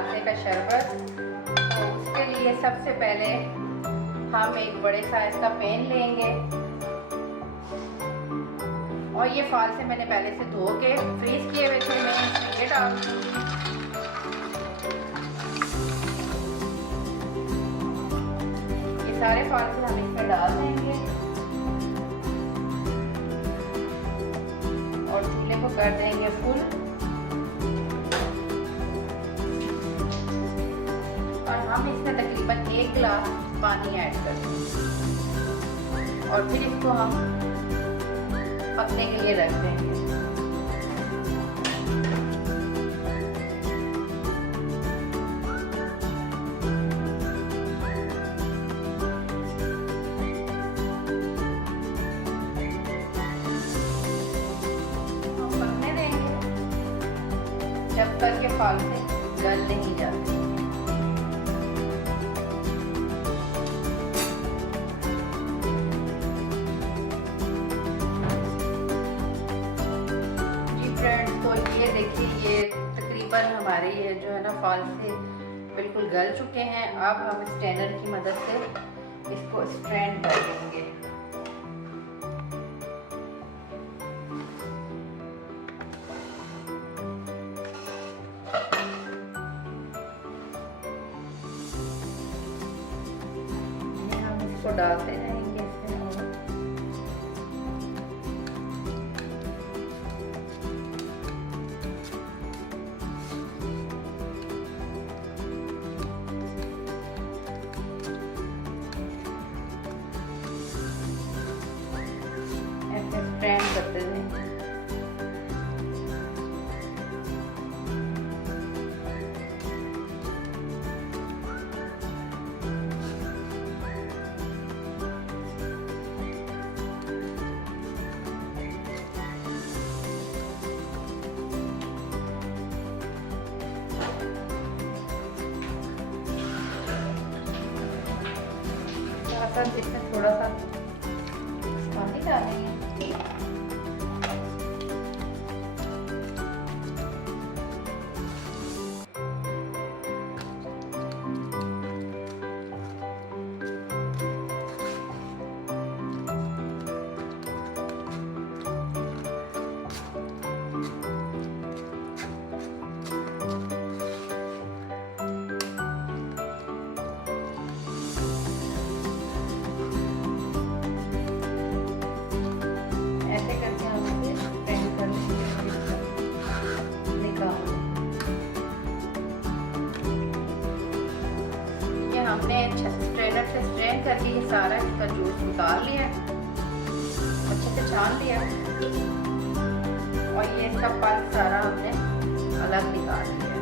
फालसे का शरबत। तो उसके लिए सबसे पहले हम एक बड़े साइज का पैन लेंगे और ये फालसे मैंने पहले से धो के फ्रीज किए हुए थे, मैं इसमें ये डाल दूँगी। ये सारे फालसे हम इसमें डाल देंगे और चूल्हे को कर देंगे फुल। और हम इसमें तकरीबन 1 गिलास पानी ऐड कर देंगे और फिर इसको हम पकने के लिए रख देंगे। हम पकने देंगे जब तक ये फालसे गल नहीं जाते। तो ये देखिए, ये तकरीबन हमारे ये जो है ना फालसे बिल्कुल गल चुके हैं। अब हम स्ट्रेनर की मदद से इसको स्ट्रेन कर देंगे। हम इसको डालते रहेंगे इसमें और स्ट्रेन करते हैं। इसमें थोड़ा सा पानी डालेंगे। हमने स्ट्रेनर से स्ट्रेन करके ये सारा इसका जूस निकाल लिया, अच्छे से छान लिया और ये इसका पल्प सारा हमने अलग निकाल लिया।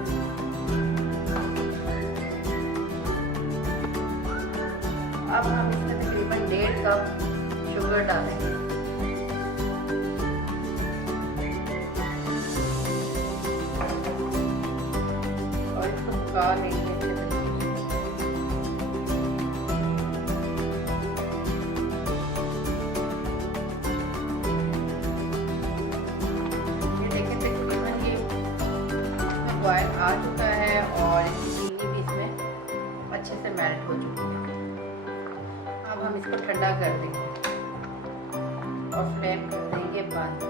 अब हम इसमें तकरीबन 1.5 कप शुगर डालेंगे और इसको पका लेंगे। बॉयल आ चुका है और इसकी चीनी भी इसमें अच्छे से मेल्ट हो चुकी है। अब हम इसको ठंडा कर देंगे और फ्लेम कर देंगे बंद।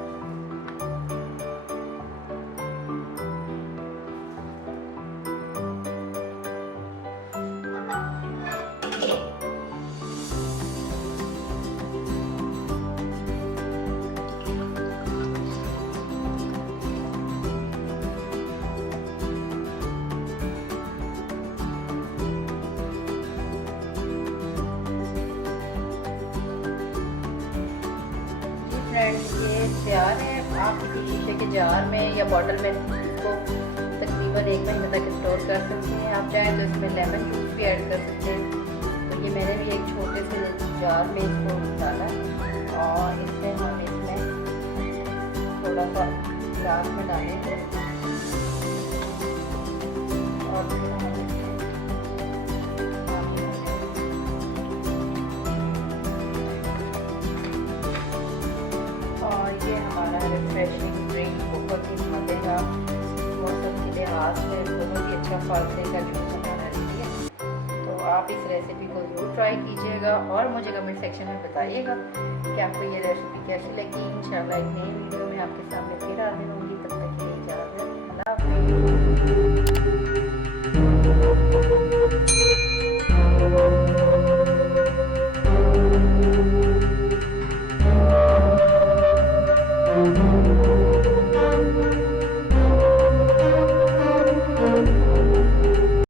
फ्रेंड्स ये तैयार है। आप किसी शीशे के जार में या बॉटल में इसको तकरीबन 1 महीने तक स्टोर कर सकते हैं। आप चाहें तो इसमें लेमन जूस भी ऐड कर सकते हैं। तो ये मैंने भी एक छोटे से जार में इसको डाला और इसमें हम इसमें थोड़ा सा ग्लास में डालेंगे और फिर हम ये हमारा रिफ्रेशिंग ड्रिंक बहुत ही मज़ेदार मौसम के लिहाज से बहुत ही अच्छा फालसे का जूस बनाना है, ठीक है। तो आप इस रेसिपी को ज़रूर ट्राई कीजिएगा और मुझे कमेंट सेक्शन में बताइएगा कि आपको ये रेसिपी कैसी लगी। इंशाल्लाह एक नई वीडियो में आपके सामने फिर हाजिर होंगी। तब तक के लिए इजाज़त, अल्लाह हाफ़िज़।